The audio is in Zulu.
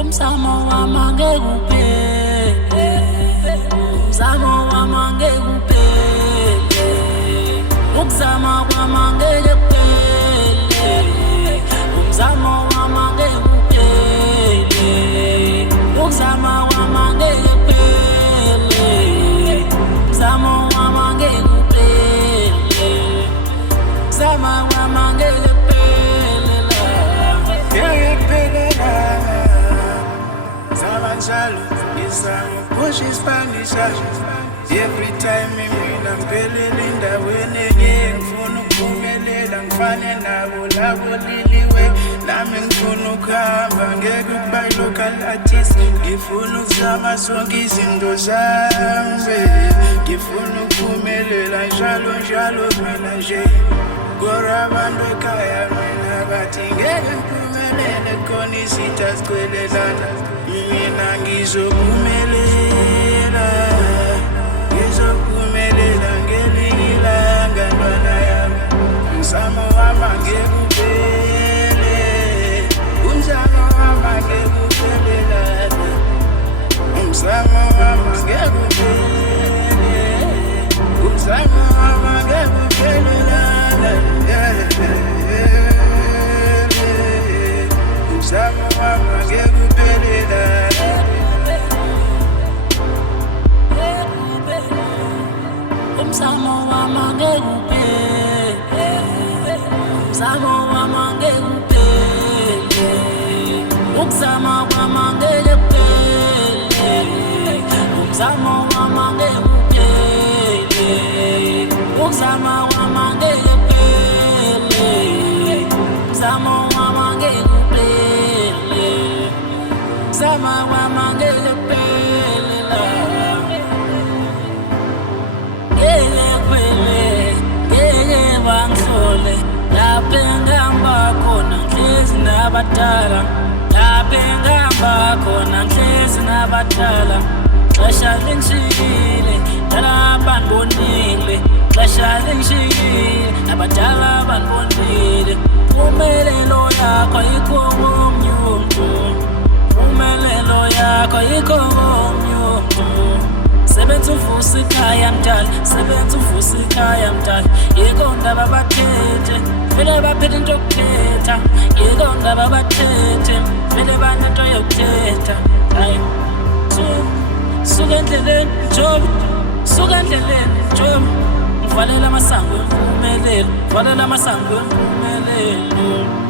Umsamo wami ngeke uphele, umsamo wami ngeke uphele, ukuzama kwami ngeke kuphele, umsamo wami ngeke uphele, ukuzama kwami ngeke kuphele, umsamo wami ngeke uphele, ukuzama kwami ngeke push Spanish every time mina ngiphelele endaweni enye ngifuna ukuphumelela ngifane nabo labo liliwe nami ngifuna ukuhamba ngeke ukuba local artist ngifuna ukuzama zonke izinto zami ngifuna ukuphumelela njalo mina nje kodwa abantu ekhaya mina bathi ngeke ngiphumelele khona izinto azigcwelelana mina ngizophumelela ngelinye ilanga ntwana yami umzamo wami ngeke uphele umzamo wami ngeke uphelelana umzamo wami ngeke uphele umzamo wami ngeke uphelelana umzamo wami ngeke uphelelana umsamo wami ngeke uphele, umsamo wami ngeke uphele, ukuzama kwami ngeke kuphele, umsamo wami ngeke uphele, ukuzama kwami ngeke kuphele, umsamo wami ngeke uphele, ukuzama kwami ngeke kuphele. Bangihlole lapho engihamba khona ngihlezi nabadala, lapho engihamba khona ngihlezi nabadala, xesha lingishiyile dala bandibonile, xesha lingishiyile abadala bandibonile, impumelelo yakho ayikho komnye umuntu, impumelelo yakho ayikho komnye umuntu. Sebenza uvusa ikhaya mdala, sebenza uvusa ikhaya mdala, yiko ndaba bathethe vele baphethe into yokuthetha, yiko ndaba bathethe vele banento yokuthetha. Hayi suka endleleni njobe, suka endleleni njobe, ngivalela amasango empumelelo, ngivalela amasango empumelelo.